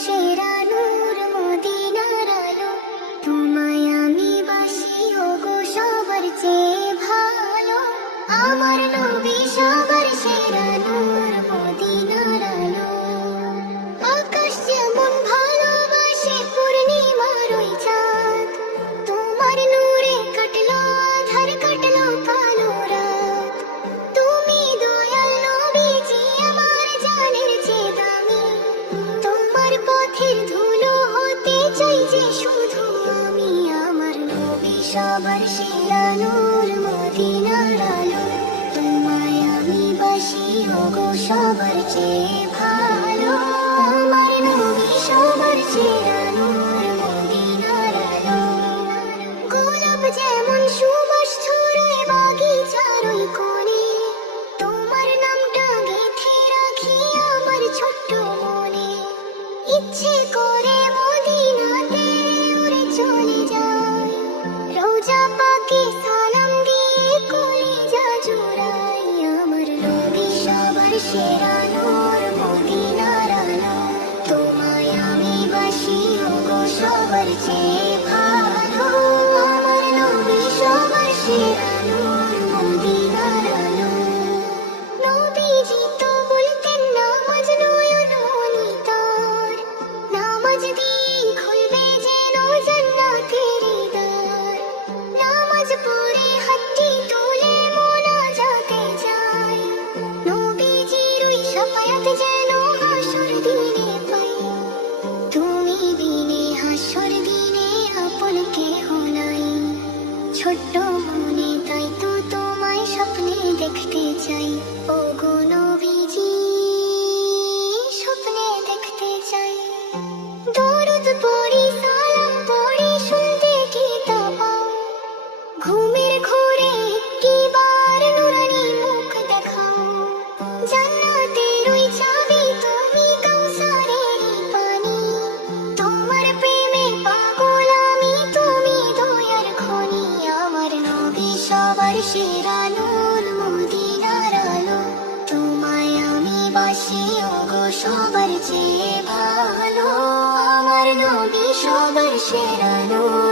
সেরা নূর মদিনার আলো, তোমায় আমি বাসি ওগো সবার চেয়ে ভালো। আমার নবী সবার সেরা নূর মদিনার আলো। আকাশ যেমন ভালোবাসে পূর্ণিমার ওই চাঁদ, তোমার নূরে কাটলো আধার, কাটলো কালো রাত। তুমি দয়াল নবীজি আমার জানের চেয়ে দামি, তোমার পথের ধুলো হতে চাই যে শুধু আমি। আমার নবী সবার সেরা নূর মদিনার আলো, তোমায় আমি বাসি ওগো সবার চেয়ে ভালো। আমার নবী সবার সেরা নূর মদিনার আলো। গোলাপ যেমন সুবাস ছড়ায় বাগিচার ওই কোণে, তোমার নামটা গেঁথে রাখি আমার ছোট্ট মনে। ইচ্ছে করে মদিনাতে উড়ে চলে যাই, রোজা পাকে সালাম দিয়ে কলিজা জুড়াই। আমার নবী সবার সেরা নূর মদিনার আলো, তোমায় আমি বাসি ওগো সবার চেয়ে ভালো। আমার নবী সবার সেরা নূর মদিনার আলো। নবীজি তো বলতেন নামাজ নয়ন মনি তার, নামাজ দিয়েই খুলবে যেন জান্নাতের দ্বার। নামাজ পড়ে হাতটি তুলে মোনাজাতে যাই, নবীজির ওই শাফায়াত যেন হাসর দিনে পাই। তুমি বিনে হাসর দিনে আপন কেহ নাই, ছোট্ট মনে তাই তো তোমায় স্বপ্নে দেখতে চাই। ওগো নবীজি স্বপ্নে দেখতে চাই। দরুদ পড়ি সালাম পড়ি শুনতে কি তা পাও, ঘুমের ঘোরে একটিবার নুরানি মুখ দেখাও। জান্নাতের ওই চাবি তুমি, কাউসারেরই পানি, তোমার প্রেমে পাগল আমি, তুমি দয়ার খনি। আমার নবী সবার সেরা নূর মদিনার আলো, তোমায় আমি বাসি ওগো সবার চেয়ে ভালো। আমার নবী সবার সেরা নূর